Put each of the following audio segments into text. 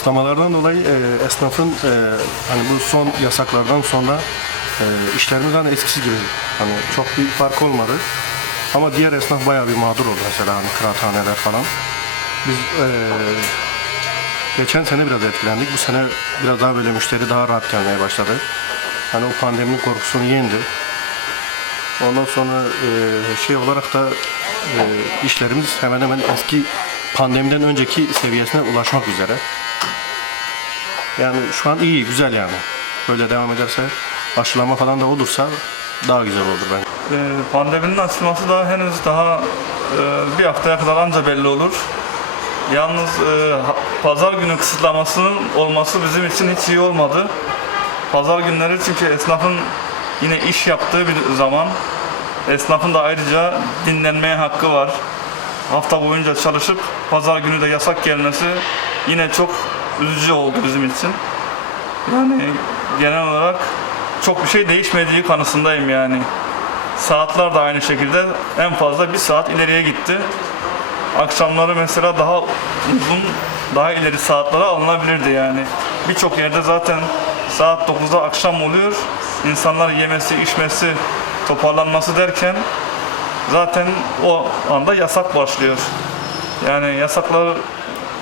kısıtlamalardan dolayı e, esnafın e, hani bu son yasaklardan sonra e, işlerimiz hani eskisi gibi hani çok büyük fark olmadı. Ama diğer esnaf bayağı bir mağdur oldu mesela hani kıraathaneler falan. Biz e, geçen sene biraz etkilendik. Bu sene biraz daha böyle müşteri daha rahat gelmeye başladı. Hani o pandeminin korkusunu yendi. Ondan sonra e, şey olarak da e, işlerimiz hemen hemen eski pandemiden önceki seviyesine ulaşmak üzere. Yani şu an iyi, güzel yani. Böyle devam ederse, aşılama falan da olursa daha güzel olur bence. Ee, Pandeminin açılması da henüz daha e, bir haftaya kadar anca belli olur. Yalnız e, pazar günü kısıtlamasının olması bizim için hiç iyi olmadı. Pazar günleri çünkü esnafın yine iş yaptığı bir zaman esnafın da ayrıca dinlenmeye hakkı var. Hafta boyunca çalışıp pazar günü de yasak gelmesi yine çok üzücü oldu bizim için. Yani genel olarak çok bir şey değişmediği kanısındayım yani. Saatler de aynı şekilde en fazla bir saat ileriye gitti. Akşamları mesela daha uzun, daha ileri saatlere alınabilirdi yani. Birçok yerde zaten saat 9'da akşam oluyor. İnsanlar yemesi, içmesi, toparlanması derken zaten o anda yasak başlıyor. Yani yasaklar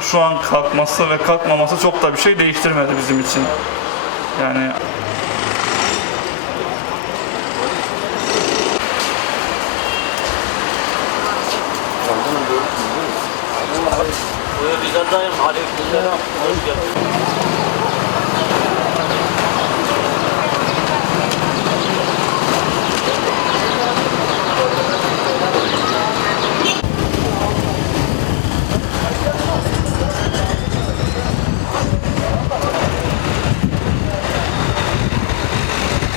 şu an kalkması ve kalkmaması çok da bir şey değiştirmedi bizim için. Yani Rizal dayım. Aleykümselam. Hoş geldin.